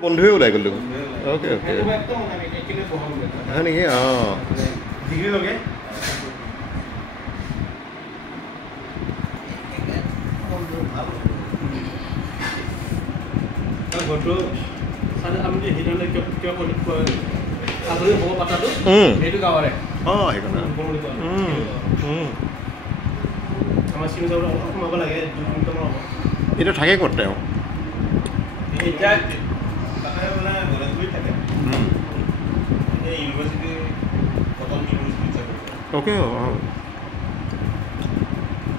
বন্ধুৱে ওলাই গ'ল দেখোন অ'কে অ'কে হয় নেকি অঁ ঘৰটো আমি সেইধৰণে কিয় আধুনিক হ'ব পাতাটো সেইটো গাঁৱৰে অঁ সেইকাৰণে আমাৰ চিমি চাবলৈ অলপ সোমাব লাগে 2 কিলোমিটাৰমান হ'ব এতিয়া থাকে ক'ত তেওঁ এতিয়া তাতে মানে গণেশগুৰিত থাকে ইউনিভাৰ্চিটি কটন ইউনিভাৰ্চিটি চাকৰি অ'কে অঁ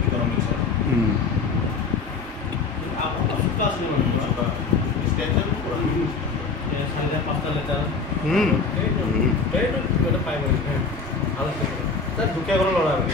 ইকনমিক্সৰ চাৰিটা 5টা লেটাৰ সেইটো পাই গ'ল ভাল আছে তাত দুখীয়া ঘৰৰ ল'ৰা আৰু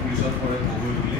পুলিচত পৰে বহু বুলি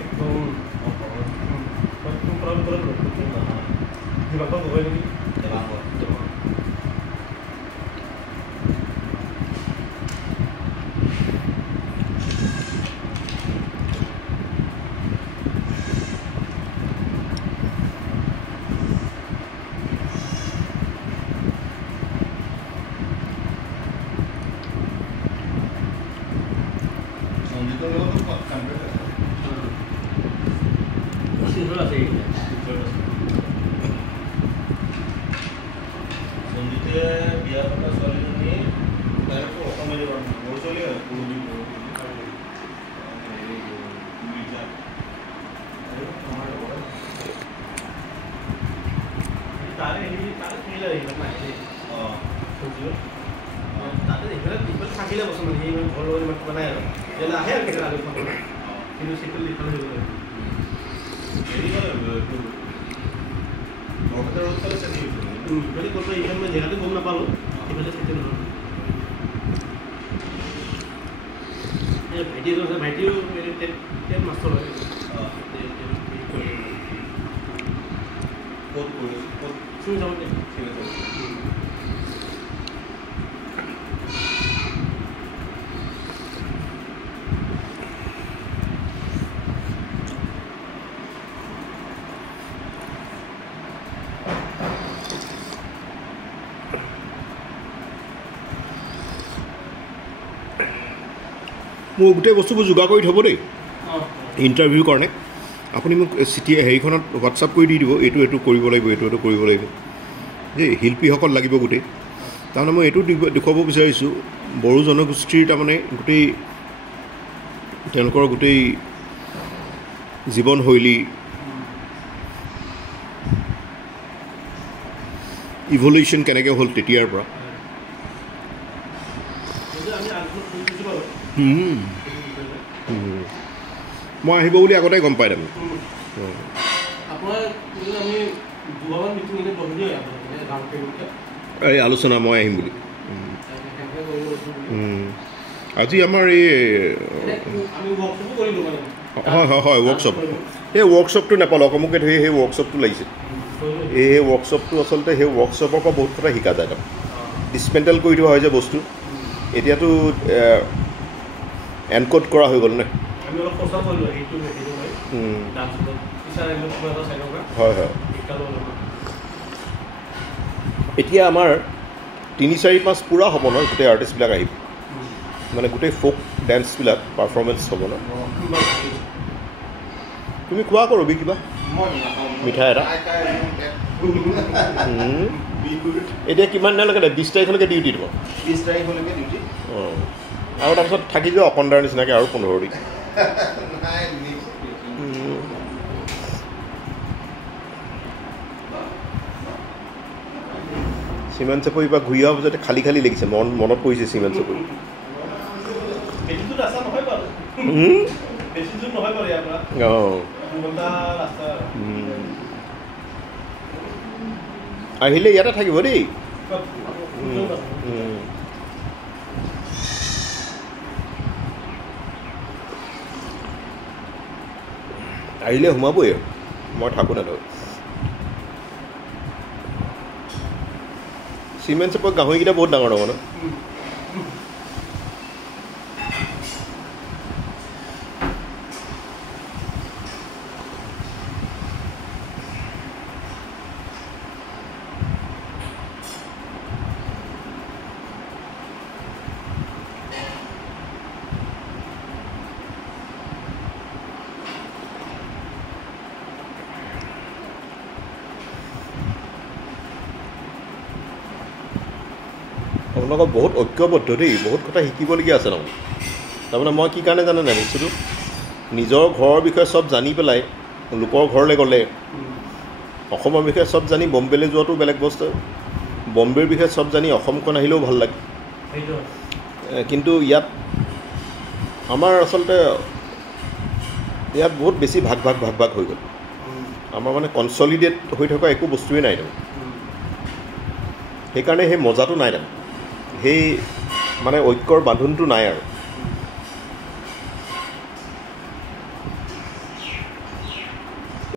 সঞ্জিতে বিয়া পতা ছোৱালীজনী তাইকো অসমীয়া দিব মোৰ ছোৱালী হয় পুৰণি তাৰে থাকিলে অঁ তাতে ইফালে থাকিলে বস্তু মানে সেই ঘৰ লগত ইমান বনাই আৰু তেতিয়াহ'লে আহে আৰু কেতিয়াবা আলু খাবলৈ কিন্তু চিকুল ইফালে দিব লাগিব যদি ক'ৰবাত ইফালে মই জেগাটো গম নাপালোঁ সেইফালে চেটেল হ'ল ভাইটি এজন আছে ভাইটিও টেট মাষ্টৰ হয় ক'ত কৰিছে ক'ত চিনি চাব দে মোৰ গোটেই বস্তুবোৰ যোগাৰ কৰি থ'ব দেই অঁ ইণ্টাৰভিউৰ কাৰণে আপুনি মোক চিঠি হেৰিখনত হোৱাটছআপ কৰি দি দিব এইটো কৰিব লাগিব এইটো কৰিব লাগিব দেই শিল্পীসকল লাগিব গোটেই তাৰমানে মই এইটো দেখুৱাব বিচাৰিছোঁ বড়ো জনগোষ্ঠীৰ তাৰমানে গোটেই তেওঁলোকৰ গোটেই জীৱনশৈলী ইভলিউশ্যন কেনেকৈ হ'ল তেতিয়াৰ পৰা মই আহিব বুলি আগতে গম পাই তাৰমানে এই আলোচনা মই আহিম বুলি আজি আমাৰ এই হয় হয় হয় ৱৰ্কশ্বপ সেই ৱৰ্কশ্বপটো নাপালোঁ অকমুকে ধৰি সেই ৱৰ্কশ্বপটো লাগিছে এই ৱৰ্কশ্বপটো আচলতে সেই ৱৰ্কশ্বপৰ পৰা বহুত কথা শিকা যায় তাৰমানে ডিছমেণ্টেল কৰি থোৱা হয় যে বস্তু এতিয়াতো এনক'ড কৰা হৈ গ'ল নে হয় হয় এতিয়া আমাৰ 3-4-5 পূৰা হ'ব ন গোটেই আৰ্টিষ্টবিলাক আহিব মানে গোটেই ফ'ক ডেন্সবিলাক পাৰফৰ্মেঞ্চ হ'ব ন তুমি খোৱা আকৌ ৰবি কিবা মিঠাই এটা এতিয়া কিমান দিনলৈকে 20 তাৰিখলৈকে ডিউটি দিব 20 তাৰিখলৈকে ডিউটি অঁ আৰু তাৰপিছত থাকি যোৱা অকণদাৰ নিচিনাকৈ আৰু 15 দিন চিমেণ্ট চাপৰি পৰা ঘূৰি অহাৰ পিছতে খালী লাগিছে মনত পৰিছে চিমেণ্ট চাপৰি সেইটোতো ৰাস্তা নহয় বাৰু বেছি দূৰ নহয় বাৰু ইয়াৰ পৰা অঁ 2 ঘণ্টা ৰাস্তা আহিলে ইয়াতে থাকিব দেই আহিলে সোমাবই মই থাকোঁ না চিমেণ্ট চেপৰ গাহৰিকেইটা বহুত ডাঙৰ ডাঙৰ ন আপোনালোকৰ বহুত ঐক্যবদ্ধ দেই বহুত কথা শিকিবলগীয়া আছে তাৰমানে মই কি কাৰণে জানে নাই বস্তুটো নিজৰ ঘৰৰ বিষয়ে চব জানি পেলাই লোকৰ ঘৰলৈ গ'লে অসমৰ বিষয়ে চব জানি বম্বেলৈ যোৱাটো বেলেগ বস্তু বম্বেৰ বিষয়ে চব জানি অসমখন আহিলেও ভাল লাগে কিন্তু ইয়াত আমাৰ আচলতে ইয়াত বহুত বেছি ভাগ হৈ গ'ল আমাৰ মানে কনচলিডেট হৈ থকা একো বস্তুৱেই নাই সেইকাৰণে সেই মজাটো নাই সেই মানে ঐক্যৰ বান্ধোনটো নাই আৰু